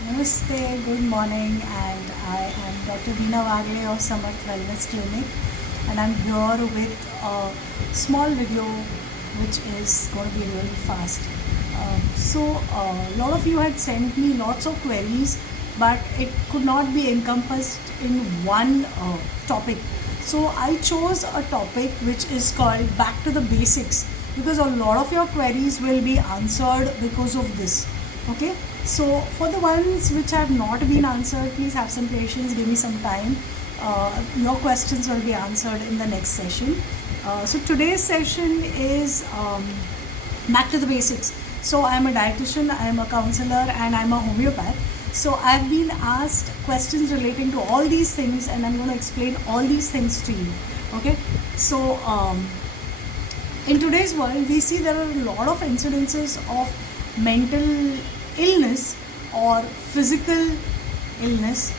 Namaste, good morning, and I am Dr. Veena Wagle of Samarth Wellness Clinic, and I'm here with a small video which is going to be really fast. A lot of you had sent me lots of queries, but it could not be encompassed in one topic. So I chose a topic which is called Back to the Basics because a lot of your queries will be answered because of this. Okay, so for the ones which have not been answered, please have some patience, give me some time. Your questions will be answered in the next session. So today's session is back to the basics. So I'm a dietitian, I'm a counselor, and I'm a homeopath. So I've been asked questions relating to all these things, and I'm going to explain all these things to you. Okay, so in today's world, we see there are a lot of incidences of mental illness or physical illness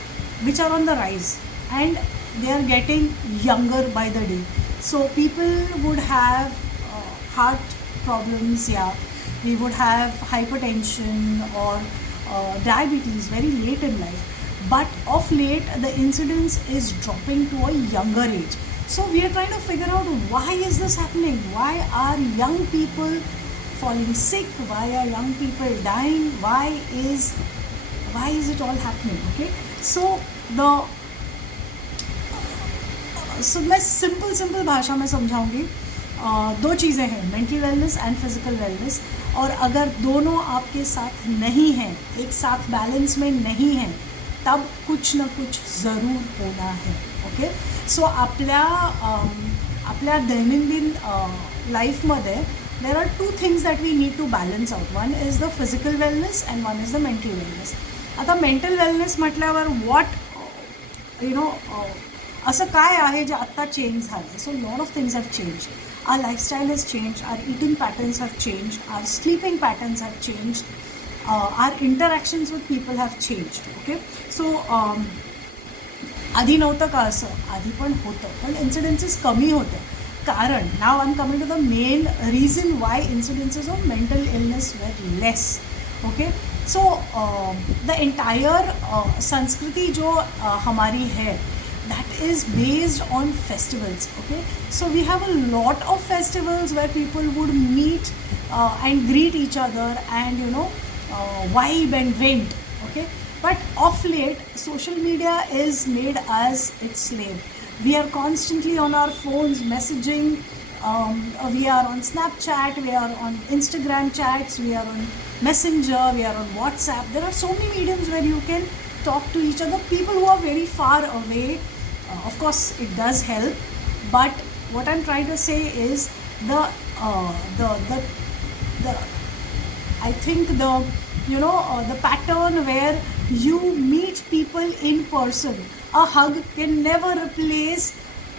which are on the rise, and they are getting younger by the day. So people would have heart problems, yeah, we would have hypertension or diabetes very late in life, but of late the incidence is dropping to a younger age. So we are trying to figure out why is this happening, why are young people falling sick, why are young people dying, why is it all happening. Okay, so the सो मैं simple भाषा में समझाऊंगी. दो चीज़ें हैं, mental wellness and physical wellness, और अगर दोनों आपके साथ नहीं हैं, एक साथ बैलेंस में नहीं हैं, तब कुछ ना कुछ ज़रूर होना है. ओके, सो आपल्या दैनंदिन लाईफमध्ये there are two things that we need to balance out. One is the physical wellness and one is the mental wellness. आता मेंटल वेलनेस म्हटल्यावर व्हॉट असं काय आहे जे आत्ता चेंज झालं. So lot of things have change. Our lifestyle has change, our eating patterns have change, our sleeping patterns have change, our interactions with people have change. Okay, so आधी नव्हतं का असं, आधी पण होतं, पण इन्सिडेन्सेस कमी होत्या. कारण now I am coming to the main reason why incidences of mental illness were less. Okay, so the entire संस्कृति जो हमारी है, that is based on festivals. Okay, so we have a lot of festivals where people would meet and greet each other and vibe and vent. Okay, but of late social media is made as its slave. We are constantly on our phones messaging. We are on Snapchat, we are on Instagram chats, we are on Messenger, we are on WhatsApp. There are so many mediums where you can talk to each other. People who are very far away, of course it does help, but what I'm trying to say is the I think the pattern where you meet people in person. A hug can never replace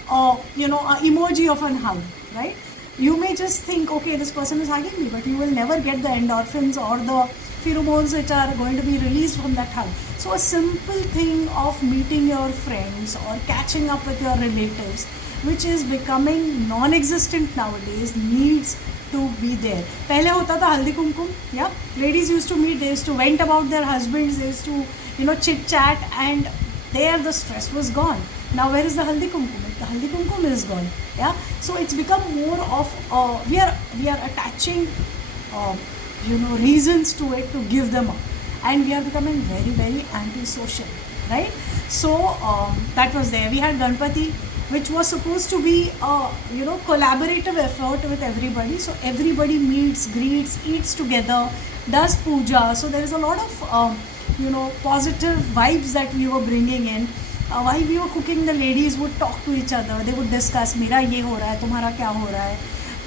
a emoji of a hug, right? You may just think, okay, this person is hugging me, but you will never get the endorphins or the pheromones which are going to be released from that hug. So a simple thing of meeting your friends or catching up with your relatives, which is becoming non-existent nowadays, needs to be there. पहले होता था Haldi Kumkum, yeah, ladies used to meet, they used to vent about their husbands, they used to chit chat, and there the stress was gone. Now where is the haldi kumkum? The haldi kumkum is gone. Yeah, so it's become more of we are attaching reasons to it to give them up, and we are becoming very very antisocial, right? So that was there. We had Ganpati, which was supposed to be a collaborative effort with everybody. So everybody meets, greets, eats together, does puja. So there is a lot of positive vibes that we were bringing in. While we were cooking, the ladies would talk to each other, they would discuss, मेरा ये हो रहा है, तुम्हारा क्या हो रहा है.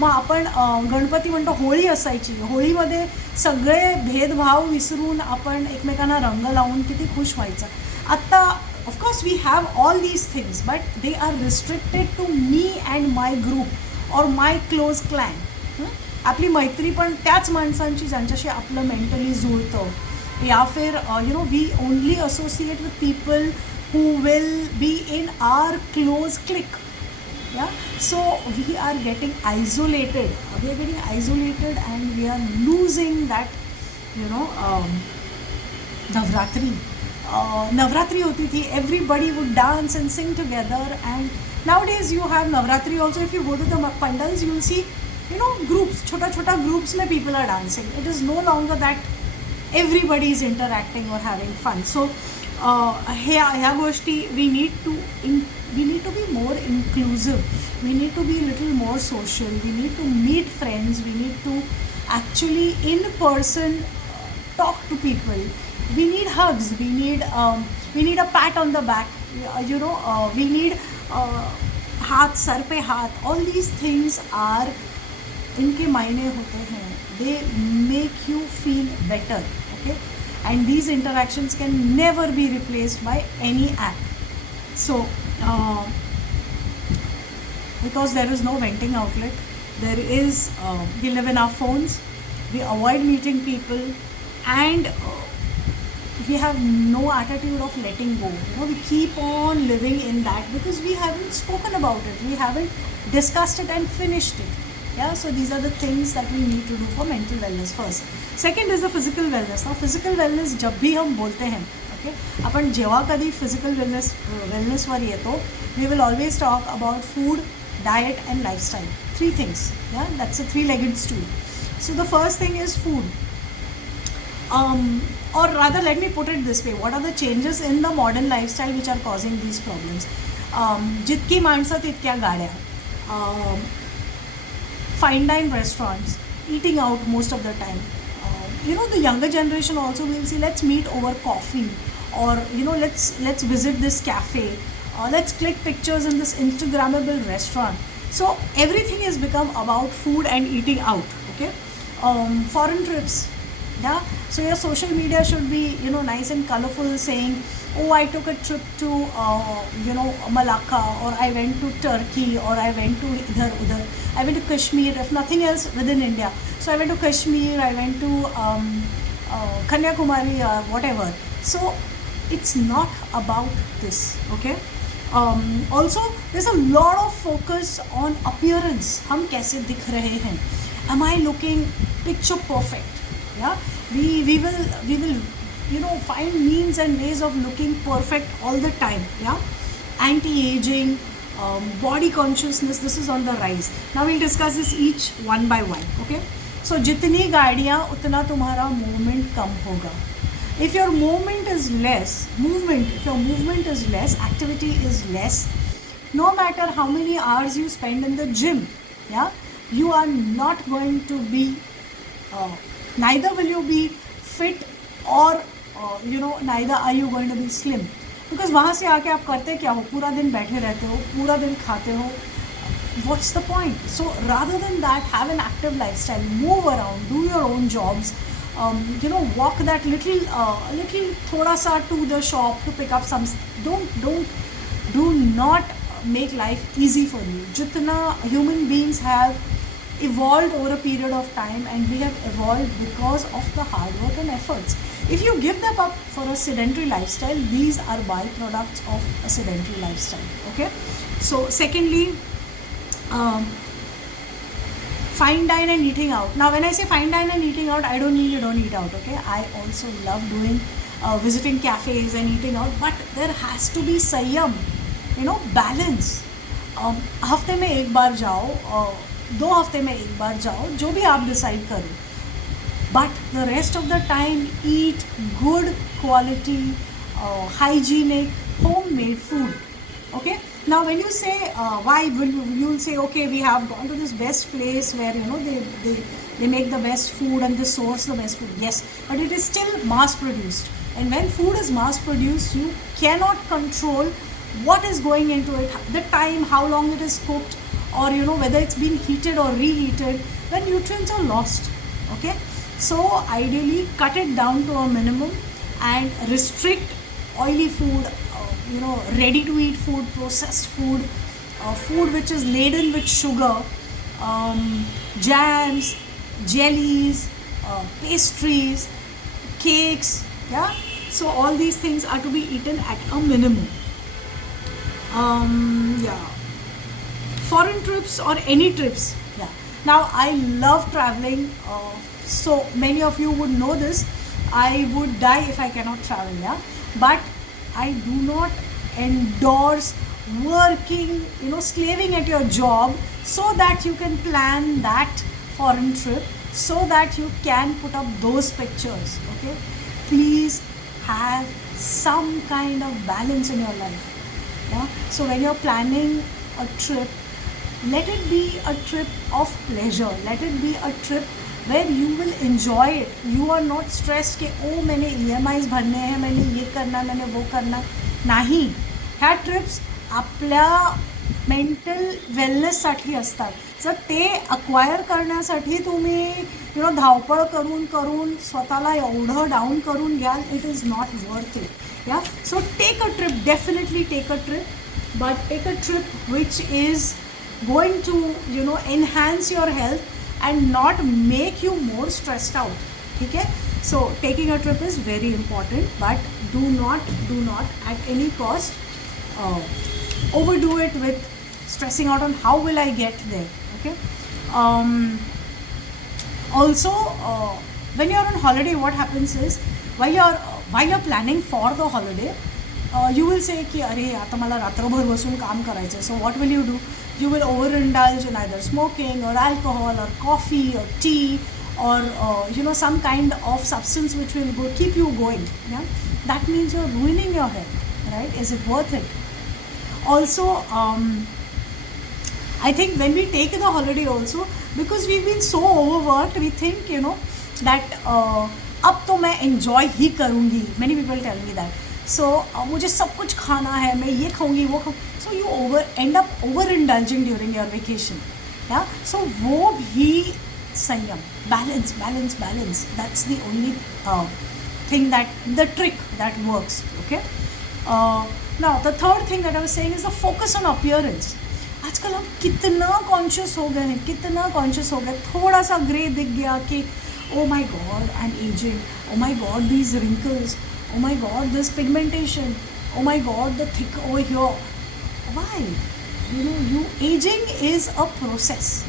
मग आपण गणपती म्हणतो, होळी असायची, होळीमध्ये सगळे भेदभाव विसरून आपण एकमेकांना रंग लावून किती खुश व्हायचं. आत्ता of course we have all these things, but they are restricted to me and my group or my close clan. आपली मैत्री पण त्याच माणसांची ज्यांच्याशी आपलं मेंटली जुळतं, या फिर we only associate with people who will be in our close clique. Yeah, so we are getting isolated and we are losing that Navratri, Navratri होती थी, everybody would dance and sing together. And nowadays you have Navratri also. If you go to the pandals, you will see, groups, chota chota groups mein people are dancing. It is no longer that everybody is interacting or having fun. So ह्या गोष्टी we need to be more inclusive, we need to be a little more social, we need to meet friends, we need to actually in person talk to people, we need hugs, we need a pat on the back, we need हाथ sir पे हाथ. All these things are, इनके मायने होते हैं, they make you feel better. Okay, and these interactions can never be replaced by any app. So because there is no venting outlet, there is we live in our phones, we avoid meeting people, and we have no attitude of letting go. We keep on living in that because we haven't spoken about it, we haven't discussed it and finished it. Yeah, so these are the things that we need to do for mental wellness first. Second is the physical wellness. Now physical wellness जब भी हम बोलते हैं, okay, आपण जेव्हा कधी physical wellness वर येतो, we will always talk about food, diet and lifestyle. Three things. Yeah, that's a three-legged stool. So the first thing is food. Or rather, let me put it this way: what are the changes in the modern lifestyle which are causing these problems? जितकी माणसं तितक्या गाड्या. Fine dine restaurants, eating out most of the time. The younger generation also will see, let's meet over coffee, or let's visit this cafe, let's click pictures in this Instagrammable restaurant. So everything has become about food and eating out. Okay, foreign trips. Yeah, so your social media should be nice and colorful, saying, oh, I took a trip to Malacca, or I went to Turkey, or I went to idhar udhar, I went to Kashmir, if nothing else within India. So I went to Kashmir, I went to Kanyakumari, or whatever. So it's not about this. Okay, also there's a lot of focus on appearance. हम कैसे दिख रहे हैं, am I looking picture perfect? Yeah, we will find means and ways of looking perfect all the time. Yeah, anti-aging, body consciousness, this is on the rise. Now we'll discuss this each one by one. Okay, so जितनी गाड़ियाँ उतना तुम्हारा movement कम होगा. If your movement is less, activity is less, no matter how many hours you spend in the gym, yeah, you are not going to be neither will you be fit, or neither are you going to be slim. Because वहाँ से आके आप करते क्या हो, पूरा दिन बैठे रहते हो, पूरा दिन खाते हो. What's the point? So rather than that, have an active lifestyle, move around, do your own jobs, walk that little thoda sa to the shop to pick up some. Do not make life easy for you. Jitna human beings have evolved over a period of time, and we have evolved because of the hard work and efforts. If you give them up for a sedentary lifestyle, these are byproducts of a sedentary lifestyle. Okay, so secondly, fine dine and eating out. Now when I say fine dine and eating out, I don't mean you don't eat out. Okay, I also love doing visiting cafes and eating out, but there has to be संयम, balance. हफ्ते में एक बार जाओ, 2 हफ्ते में एक बार जाओ, जो भी आप डिसाइड करो, but the rest of the time eat good quality, hygienic, homemade food. Okay, now when you say why will you'll say, okay, we have gone to this best place where they make the best food and they source the best food. Yes, but it is still mass produced, and when food is mass produced, you cannot control what is going into it, the time, how long it is cooked, or whether it's been heated or reheated. The nutrients are lost. Okay, so ideally cut it down to a minimum and restrict oily food, ready to eat food, processed food, food which is laden with sugar, jams, jellies, pastries, cakes. Yeah, so all these things are to be eaten at a minimum. Yeah, foreign trips or any trips. Yeah, now I love traveling, so many of you would know this, I would die if I cannot travel, yeah. But I do not endorse working, slaving at your job so that you can plan that foreign trip, so that you can put up those pictures. Okay, please have some kind of balance in your life. Yeah, so when you're planning a trip, let it be a trip of pleasure, let it be a trip where you will enjoy it. You are not stressed कि ओ मैंने EMIs भरने हैं, मैंने ये करना है, मैंने वो करना नाही. ह्या ट्रिप्स आपल्या मेंटल वेलनेससाठी असतात. जर ते अक्वायर करण्यासाठी तुम्ही धावपळ करून करून स्वतःला एवढं डाऊन करून घ्याल, it is not worth it. Yeah, so take a trip, definitely take a trip, but take a trip which is going to enhance your health and not make you more stressed out. Okay, so taking a trip is very important, but do not at any cost overdo it with stressing out on how will I get there. Okay, also when you're on holiday, what happens is while you're planning for the holiday, you will say ki अरे आता मला रात्रभर बसून काम करायचं. So what will you do? You will overindulge in either smoking or alcohol or coffee or tea or some kind of substance which will keep you going. Yeah, that means you're ruining your health, right? Is it worth it? Also, I think when we take the holiday also, because we've been so overworked, we think that अब तो मैं enjoy ही करूँगी. Many people tell me that. So मुझे सब कुछ खाना है, मैं ये खाऊंगी वो खाऊँ. So you end up over indulging during your vacation. Yeah, so वो भी संयम, balance. That's the only thing, the trick that works. Okay. Now the third thing that I was saying is the focus on appearance. आजकल हम कितना conscious हो गए, थोड़ा सा ग्रे दिख गया कि oh my god, I'm aging, oh my god, these wrinkles, oh my god, this pigmentation, oh my god, the thick over here. Why? Aging is a process.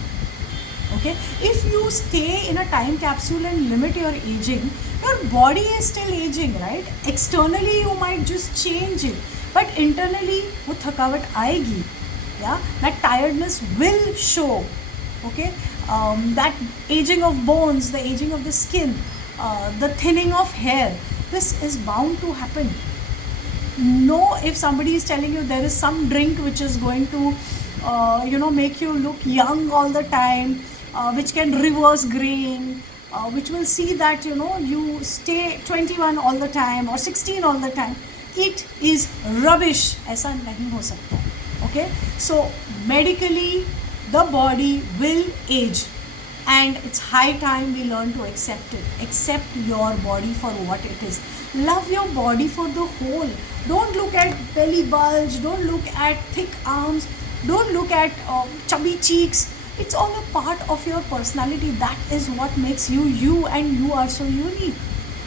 Okay, if you stay in a time capsule and limit your aging, your body is still aging, right? Externally you might just change it, but internally वो थकावट आएगी. Yeah, that tiredness will show. Okay, that aging of bones, the aging of the skin, the thinning of hair, this is bound to happen. No, if somebody is telling you there is some drink which is going to make you look young all the time, which can reverse graying, which will see that you stay 21 all the time or 16 all the time, it is rubbish. ऐसा नहीं हो सकता. Okay, so medically the body will age, and it's high time we learn to accept it. Accept your body for what it is. Love your body for the whole. Don't look at belly bulge, don't look at thick arms, don't look at chubby cheeks. It's all a part of your personality. That is what makes you you, and you are so unique.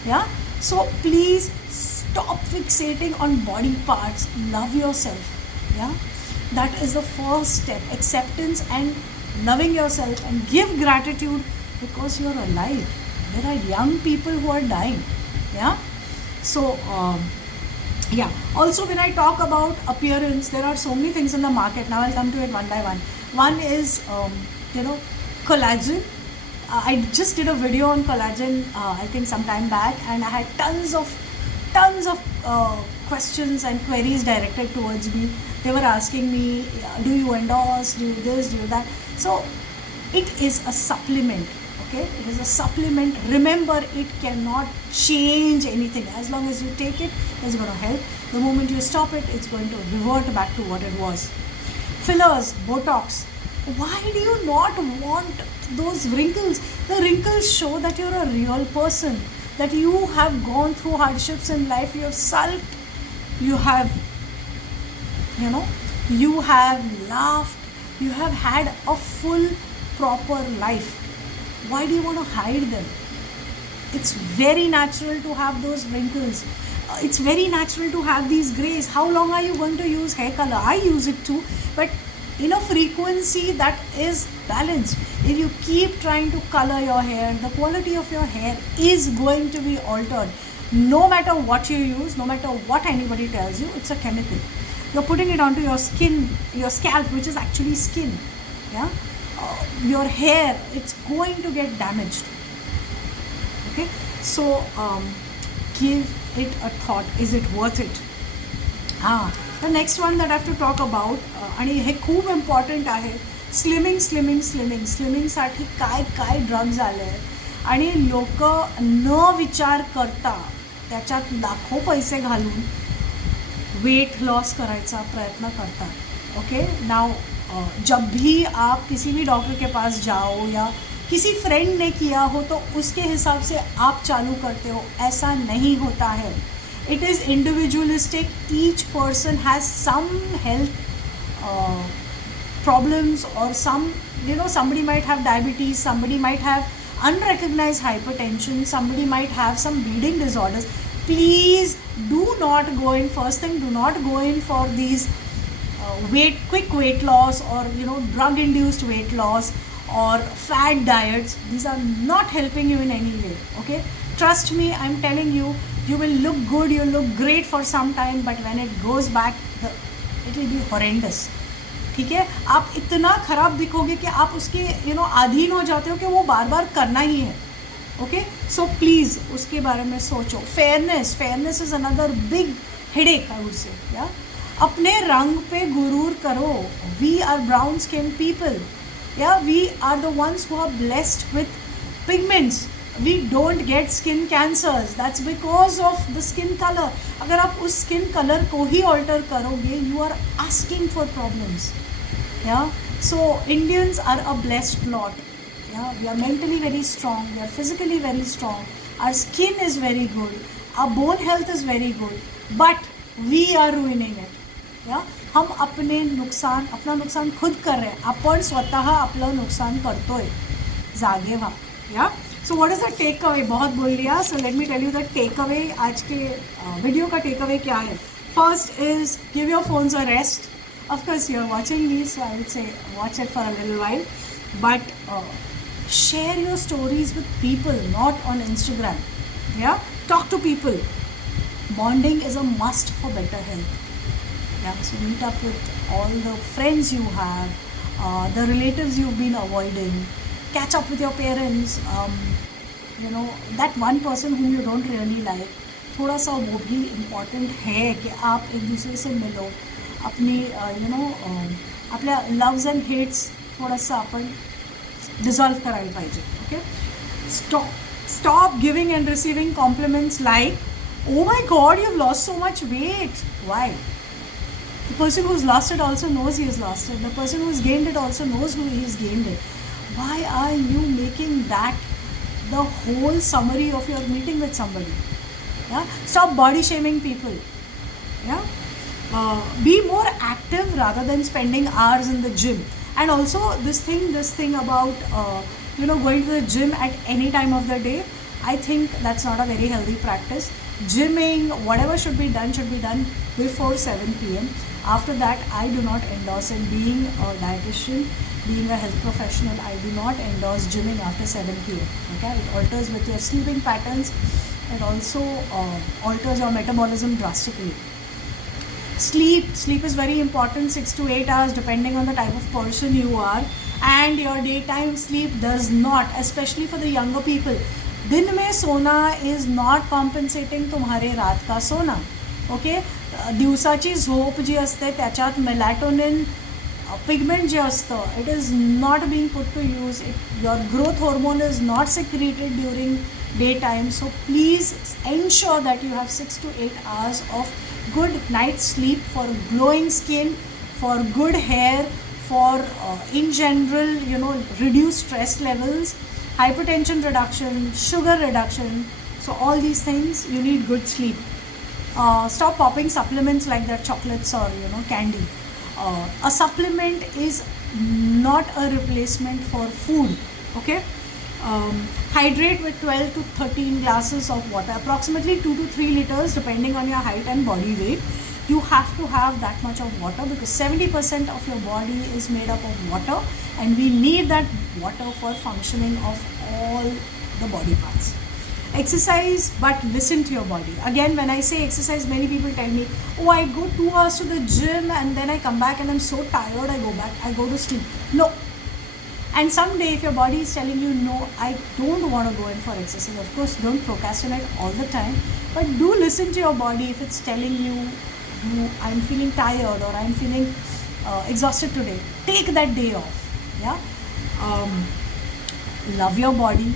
Yeah, so please stop fixating on body parts. Love yourself. Yeah, that is the first step. Acceptance and loving yourself, and give gratitude because you're alive. There are young people who are dying. Yeah, so yeah, also when I talk about appearance, there are so many things in the market. Now I'll come to it one by one. One is collagen. I just did a video on collagen I think some time back, and I had tons of questions and queries directed towards me. They were asking me, do you endorse, do this, do that. So it is a supplement. Okay, it is a supplement. Remember, it cannot change anything. As long as you take it, it's going to help. The moment you stop it, it's going to revert back to what it was. Fillers, Botox. Why do you not want those wrinkles? The wrinkles show that you're a real person, that you have gone through hardships in life, you have sulked, you have laughed, you have had a full proper life. Why do you want to hide them? It's very natural to have those wrinkles. It's very natural to have these grays. How long are you going to use hair color? I use it too, but in a frequency that is balanced. if you keep trying to color your hair, the quality of your hair is going to be altered. No matter what you use, no matter what anybody tells you, it's a chemical. You're putting it onto your skin, your scalp, which is actually skin. Yeah, your hair, it's going to get damaged. Okay, so give it a thought. Is it worth it? The next one that I have to talk about, आणि हे खूप important आहे, स्लिमिंगसाठी काय काय drugs आले आहेत आणि लोक न विचार करता त्याच्यात लाखो पैसे घालून वेट लॉस करायचा प्रयत्न करतात. ओके, नाउ जब भी आप किसी भी डॉक्टर के पास जाओ या किसी फ्रेंड ने किया हो तो उसके हिसाब से आप चालू करते हो, ऐसा नहीं होता है. It is individualistic. Each person has some health problems or some, somebody might have diabetes, somebody might have unrecognized hypertension, somebody might have some bleeding disorders. Please do not go in, first thing, do not go in for these quick weight loss or drug induced weight loss or fad diets. These are not helping you in any way. Okay, trust me, I'm telling you, you will look good, you'll look great for some time, but when it goes back, it will be horrendous. ठीक है, आप इतना ख़राब दिखोगे कि आप उसके अधीन हो जाते हो कि वो बार बार करना ही है. ओके, सो प्लीज़ उसके बारे में सोचो. Fairness is another big headache, I would say. या अपने रंग पे गुरूर करो. We are brown skin people. या we are the ones who are blessed with pigments. We don't get skin cancers. That's because of the skin color. अगर आप उस skin color को ही alter करोगे, you are asking for problems. Yeah. So Indians are a blessed lot. Yeah. We are mentally very strong. We are physically very strong. Our skin is very good. Our bone health is very good. But we are ruining it. Yeah. हम अपना नुकसान खुद कर रहे हैं. आपण स्वतः आपलं नुकसान करतोय. जागे व्हा. Yeah. So what is the takeaway. बहुत बोल लिया. So let me tell you the takeaway. आज के वीडियो का टेक अवे क्या है. First is give your phones a rest. Of course you are watching me, so I would say watch it for a little while, but share your stories with people, not on Instagram. Yeah, talk to people. Bonding is a must for better health. Yeah, so meet up with all the friends you have, the relatives you've been avoiding. Catch up with your parents. That one person whom you don't really like. थोड़ा सा वो भी important है कि आप एक दूसरे से मिलो. अपनी आपल्या लव्स अँड हेट्स थोडंसं आपण डिझॉल्व करायला पाहिजे. Okay, stop giving and receiving compliments like, oh my god, you've lost so much weight. Why? The person who's lost it also knows he has lost it. The person who's gained it also knows who he's gained it. Why are you making that the whole summary of your meeting with somebody? Yeah? Stop body shaming people. Yeah? Be more active rather than spending hours in the gym. And also this thing about going to the gym at any time of the day, I think that's not a very healthy practice. Gymming, whatever should be done before 7 p.m. After that, I do not endorse it. Being a dietitian, being a health professional, I do not endorse gymming after 7 p.m. Okay, it alters with your sleeping patterns. It also alters your metabolism drastically. Sleep is very important. 6 to 8 hours, depending on the type of person you are. And your daytime sleep does not, especially for the younger people. दिन में सोना is not compensating तुम्हारे रात का सोना. Okay, दिवसाची झोप जी असते त्याच्यात मेलॅटोनिन पिगमेंट जे असतं, it is not being put to use. Your growth hormone is not secreted during day time. So please ensure that you have 6 to 8 hours of good night sleep for glowing skin, for good hair, for in general reduce stress levels, hypertension reduction, sugar reduction. So all these things, you need good sleep. Stop popping supplements like that, chocolates or candy. A supplement is not a replacement for food. Okay, hydrate with 12 to 13 glasses of water, approximately 2 to 3 liters depending on your height and body weight. you have to have that much of water, because 70% of your body is made up of water, and we need that water for functioning of all the body parts. Exercise, but listen to your body. Again, when I say exercise, many people tell me, oh, I go 2 hours to the gym and then I come back and I'm so tired, I go to sleep. No. And someday if your body is telling you, no, I don't want to go in for exercise, of course don't procrastinate all the time, but do listen to your body. If it's telling you, I'm feeling tired or I'm feeling exhausted today, take that day off. Yeah. Love your body.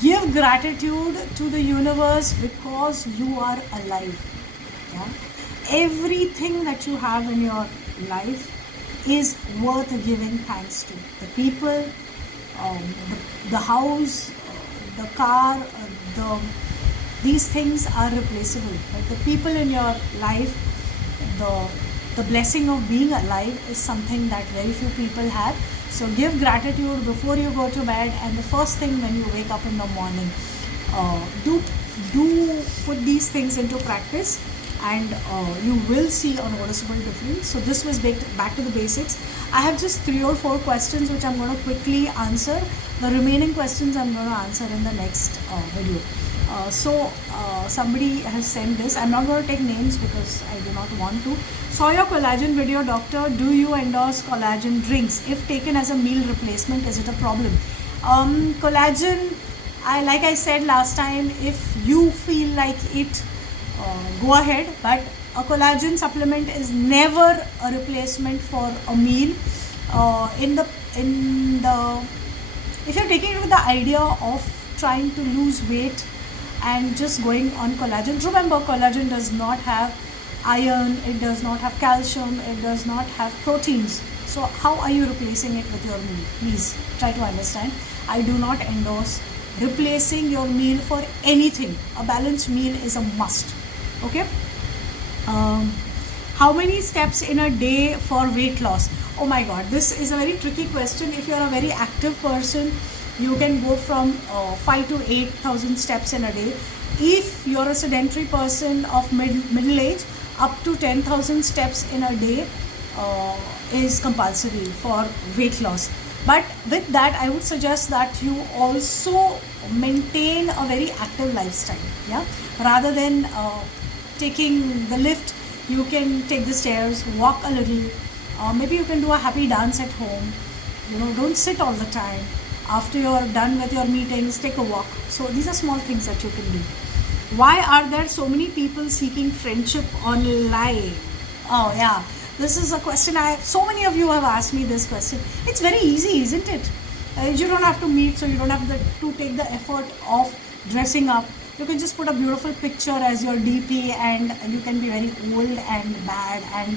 Give gratitude to the universe because you are alive. Yeah? Everything that you have in your life is worth giving thanks to. The people, the house, the car, these things are replaceable. But the people in your life, the blessing of being alive is something that very few people have. So give gratitude before you go to bed, and the first thing when you wake up in the morning. Do put these things into practice, and you will see a noticeable difference. So this was back to the basics. I have just 3 or 4 questions which I'm going to quickly answer. The remaining questions I'm going to answer in the next video. Somebody has sent this. I'm not going to take names because I do not want to. Saw your collagen video, doctor. Do you endorse collagen drinks? If taken as a meal replacement, is it a problem? Collagen, like I said last time, if you feel like it, go ahead. But a collagen supplement is never a replacement for a meal. If you're taking it with the idea of trying to lose weight and just going on collagen, remember collagen does not have iron, it does not have calcium, it does not have proteins. So how are you replacing it with your meal? Please try to understand. I do not endorse replacing your meal for anything. A balanced meal is a must. Okay. How many steps in a day for weight loss? Oh my god, this is a very tricky question. If you're a very active person, you can go from 5 to 8,000 steps in a day. If you're a sedentary person of middle age, up to 10,000 steps in a day is compulsory for weight loss. But with that, I would suggest that you also maintain a very active lifestyle. Yeah, rather than taking the lift, you can take the stairs, walk a little. Maybe you can do a happy dance at home. Don't sit all the time. After you're done with your meetings, take a walk. So these are small things that you can do. Why are there so many people seeking friendship online? Oh yeah, this is a question so many of you have asked me this question. It's very easy, isn't it? You don't have to meet, so you don't have to take the effort of dressing up. You can just put a beautiful picture as your DP, and you can be very old and bad, and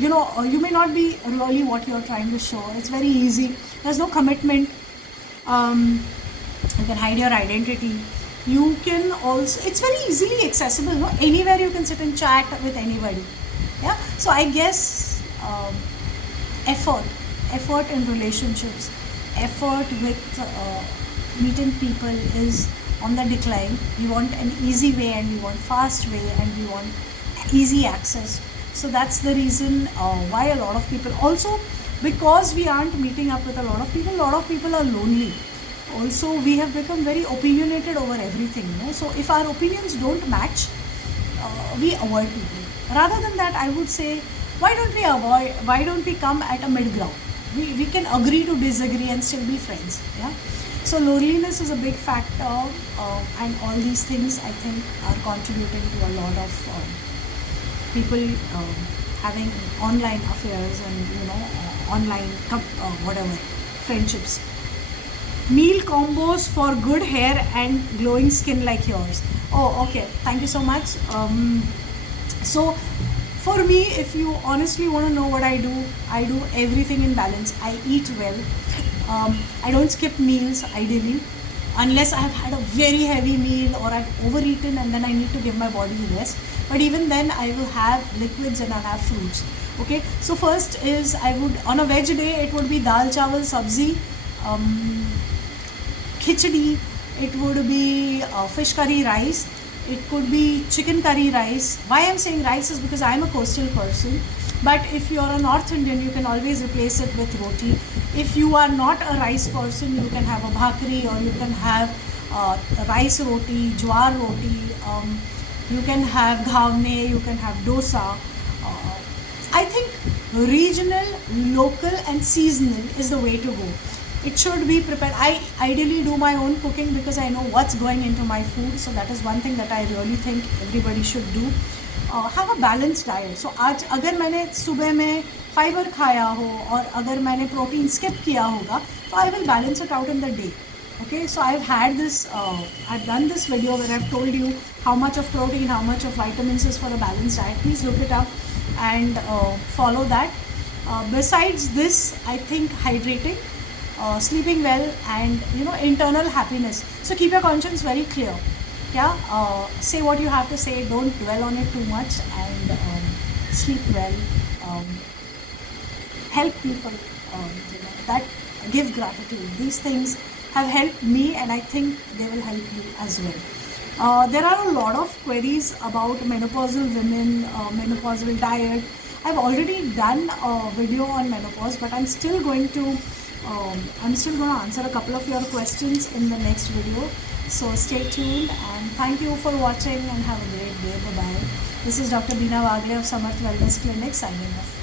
you may not be really what you're trying to show. It's very easy. There's no commitment. You can hide your identity. You can also, it's very easily accessible. No? Anywhere you can sit and chat with anybody. Yeah. So I guess effort in relationships, effort with meeting people is on the decline. We want an easy way, and we want fast way, and we want easy access. So that's the reason why a lot of people, also because we aren't meeting up with a lot of people are lonely. Also, we have become very opinionated over everything. So if our opinions don't match, we avoid people. Rather than that, I would say, why don't we come at a mid ground? We can agree to disagree and still be friends. Yeah. So loneliness is a big factor, and all these things I think are contributing to a lot of people having online affairs and online friendships. Meal combos for good hair and glowing skin like yours. Oh, okay. Thank you so much. So for me, if you honestly want to know what I do everything in balance. I eat well. I don't skip meals ideally, unless I have had a very heavy meal or I've overeaten and then I need to give my body rest. But even then, I will have liquids and I'll have fruits. Okay. So first is, on a veg day, it would be dal chawal sabzi, khichdi, it would be fish curry rice, it could be chicken curry rice. Why I'm saying rice is because I'm a coastal person, but if you're a North Indian, you can always replace it with roti. If you are not a rice person, you can have a bhakri, or you can have rice roti, jwar roti, you can have ghawne, you can have dosa. uh, I think regional, local, and seasonal is the way to go. It should be prepared. I ideally do my own cooking because I know what's going into my food. So that is one thing that I really think everybody should do. Have a balanced diet. So आज अगर मैंने सुबह में fibre खाया हो और अगर मैंने प्रोटीन स्किप किया होगा, तो I will balance it out in the day. Okay, so I've had this, I've done this video where I've told you how much of protein, how much of vitamins is for a balanced diet. Please look it up and follow that. Besides this, I think hydrating, sleeping well, and internal happiness. So keep your conscience very clear. Yeah, say what you have to say. Don't dwell on it too much, and sleep well. Um, Help people. That give gratitude. These things have helped me, and I think they will help you as well. There are a lot of queries about menopausal women, menopausal diet. I've already done a video on menopause, but I'm still going to answer a couple of your questions in the next video. So stay tuned, and thank you for watching, and have a great day. Bye bye. This is Dr. Beena Wagle of Samarth Wellness Clinic signing off.